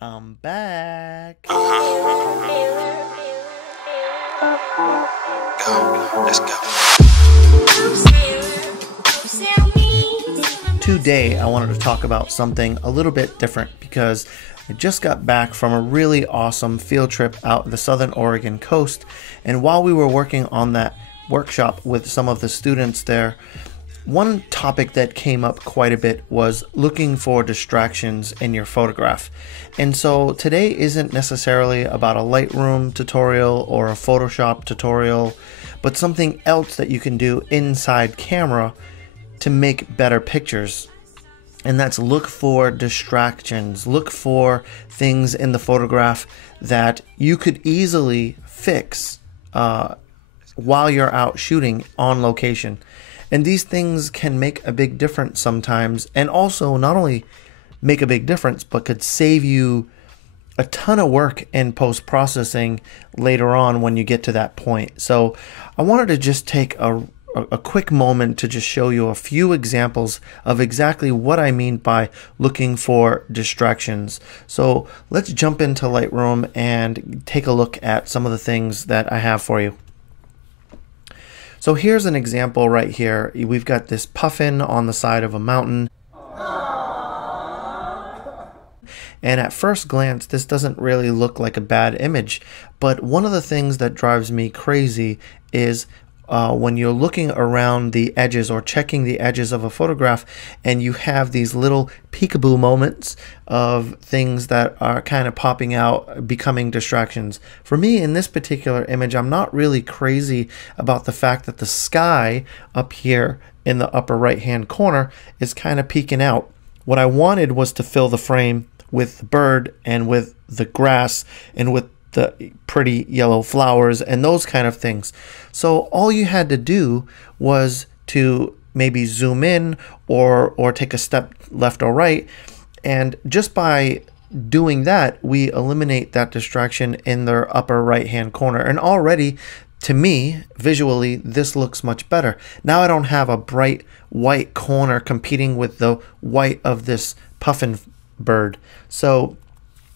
I'm back. Go. Let's go. Today, I wanted to talk about something a little bit different because I just got back from a really awesome field trip out the southern Oregon coast. And while we were working on that workshop with some of the students there, one topic that came up quite a bit was looking for distractions in your photograph. And so today isn't necessarily about a Lightroom tutorial or a Photoshop tutorial, but something else that you can do inside camera to make better pictures. And that's look for distractions. Look for things in the photograph that you could easily fix while you're out shooting on location. And these things can make a big difference sometimes, and also not only make a big difference, but could save you a ton of work in post-processing later on when you get to that point. So I wanted to just take a quick moment to just show you a few examples of exactly what I mean by looking for distractions. So let's jump into Lightroom and take a look at some of the things that I have for you. So here's an example right here. We've got this puffin on the side of a mountain. And at first glance, this doesn't really look like a bad image. But one of the things that drives me crazy is when you're looking around the edges or checking the edges of a photograph and you have these little peekaboo moments of things that are kind of popping out, becoming distractions. For me, in this particular image, I'm not really crazy about the fact that the sky up here in the upper right hand corner is kind of peeking out. What I wanted was to fill the frame with the bird and with the grass and with the pretty yellow flowers and those kind of things. So all you had to do was to maybe zoom in or take a step left or right, and just by doing that we eliminate that distraction in their upper right hand corner. And already, to me, visually, this looks much better. Now I don't have a bright white corner competing with the white of this puffin bird. So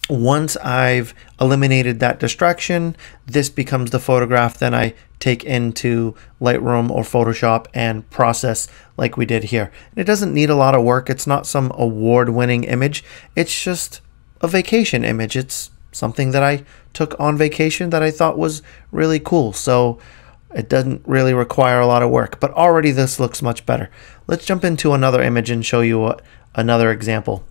once I've eliminated that distraction, this becomes the photograph then I take into Lightroom or Photoshop and process like we did here. And it doesn't need a lot of work. It's not some award-winning image. It's just a vacation image. It's something that I took on vacation that I thought was really cool. So it doesn't really require a lot of work, but already this looks much better. Let's jump into another image and show you another example.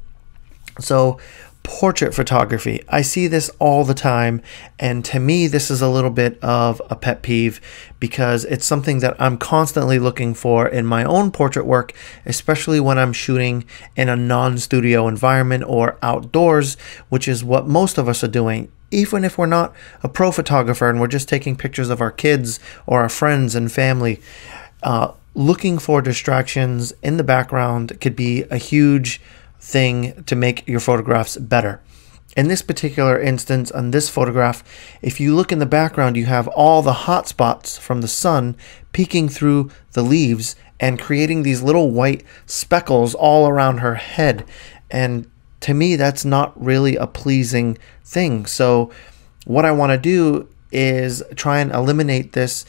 So portrait photography. I see this all the time, and to me this is a little bit of a pet peeve because it's something that I'm constantly looking for in my own portrait work, especially when I'm shooting in a non-studio environment or outdoors, which is what most of us are doing. Even if we're not a pro photographer and we're just taking pictures of our kids or our friends and family, looking for distractions in the background could be a huge thing to make your photographs better. In this particular instance, on this photograph, if you look in the background, you have all the hot spots from the sun peeking through the leaves and creating these little white speckles all around her head. And to me, that's not really a pleasing thing. So what I want to do is try and eliminate this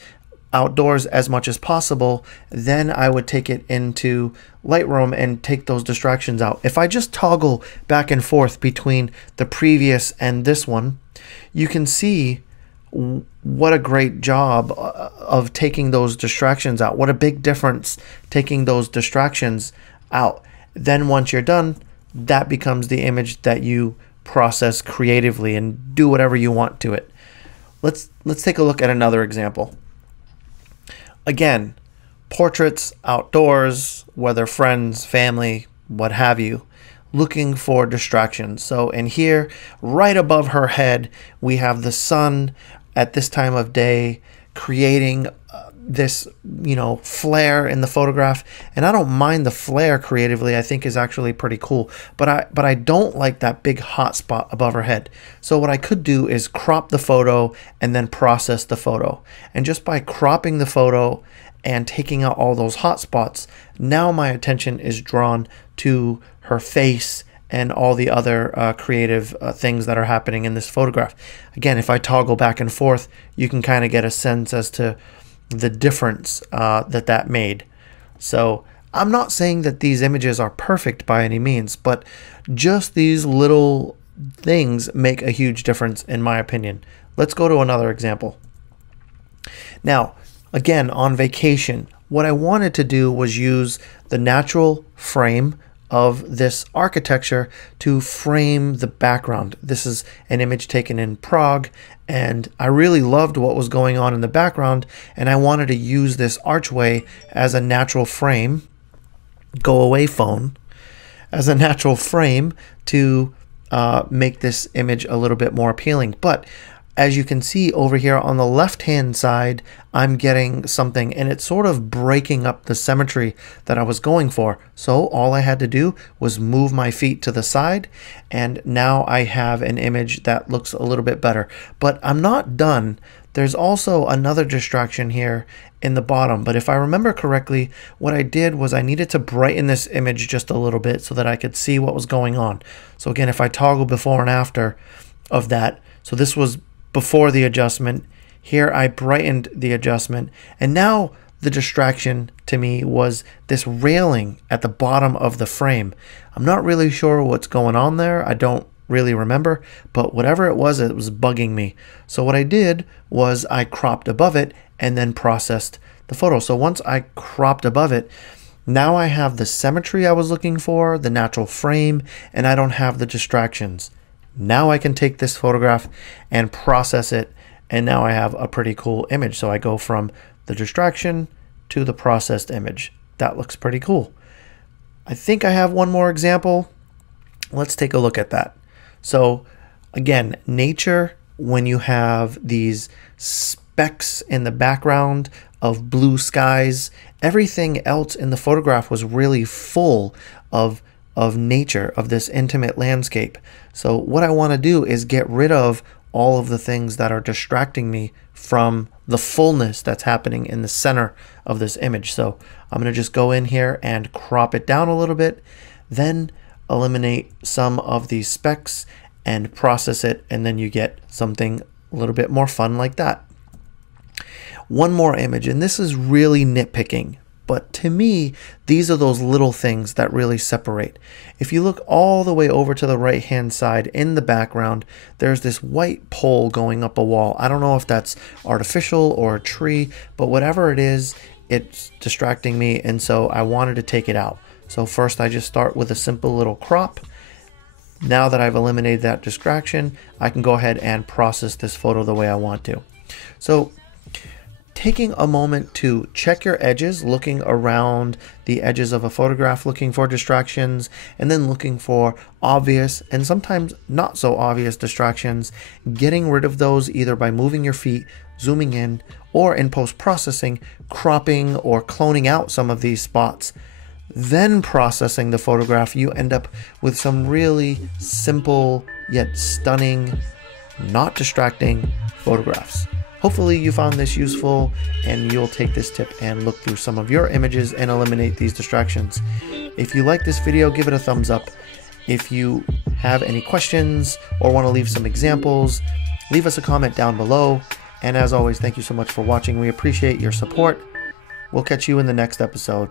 outdoors as much as possible. Then I would take it into Lightroom and take those distractions out. If I just toggle back and forth between the previous and this one, you can see what a great job of taking those distractions out. What a big difference taking those distractions out. Then once you're done, that becomes the image that you process creatively and do whatever you want to it. Let's take a look at another example. Again, portraits outdoors, whether friends, family, what have you, looking for distractions. So in here, right above her head, we have the sun at this time of day creating this, flare in the photograph. And I don't mind the flare creatively. I think is actually pretty cool. But I don't like that big hot spot above her head. So what I could do is crop the photo and then process the photo. And just by cropping the photo and taking out all those hot spots, now my attention is drawn to her face and all the other creative things that are happening in this photograph. Again, if I toggle back and forth, you can kind of get a sense as to the difference that made. So I'm not saying that these images are perfect by any means, but just these little things make a huge difference in my opinion. Let's go to another example. Now, again, on vacation, what I wanted to do was use the natural frame of this architecture to frame the background. This is an image taken in Prague, and I really loved what was going on in the background, and I wanted to use this archway as a natural frame, go away phone, as a natural frame to make this image a little bit more appealing. But as you can see over here on the left hand side, I'm getting something and it's sort of breaking up the symmetry that I was going for. So all I had to do was move my feet to the side, and now I have an image that looks a little bit better. But I'm not done. There's also another distraction here in the bottom, but if I remember correctly, what I did was I needed to brighten this image just a little bit so that I could see what was going on. So again, if I toggle before and after of that, so this was before the adjustment, here I brightened the adjustment, and now the distraction to me was this railing at the bottom of the frame. I'm not really sure what's going on there. I don't really remember, but whatever it was bugging me. So what I did was I cropped above it and then processed the photo. So once I cropped above it, now I have the symmetry I was looking for, the natural frame, and I don't have the distractions. Now I can take this photograph and process it, and now I have a pretty cool image. So I go from the distraction to the processed image. That looks pretty cool. I think I have one more example. Let's take a look at that. So again, nature, when you have these specks in the background of blue skies, everything else in the photograph was really full of nature, of this intimate landscape. So what I want to do is get rid of all of the things that are distracting me from the fullness that's happening in the center of this image. So I'm going to just go in here and crop it down a little bit, then eliminate some of these specks and process it, and then you get something a little bit more fun like that. One more image, and this is really nitpicking, but to me, these are those little things that really separate. If you look all the way over to the right hand side in the background, there's this white pole going up a wall. I don't know if that's artificial or a tree, but whatever it is, it's distracting me, and so I wanted to take it out. So first I just start with a simple little crop. Now that I've eliminated that distraction, I can go ahead and process this photo the way I want to. So taking a moment to check your edges, looking around the edges of a photograph, looking for distractions, and then looking for obvious and sometimes not so obvious distractions, getting rid of those either by moving your feet, zooming in, or in post-processing, cropping or cloning out some of these spots. Then processing the photograph, you end up with some really simple yet stunning, not distracting photographs. Hopefully you found this useful and you'll take this tip and look through some of your images and eliminate these distractions. If you like this video, give it a thumbs up. If you have any questions or want to leave some examples, leave us a comment down below. And as always, thank you so much for watching. We appreciate your support. We'll catch you in the next episode.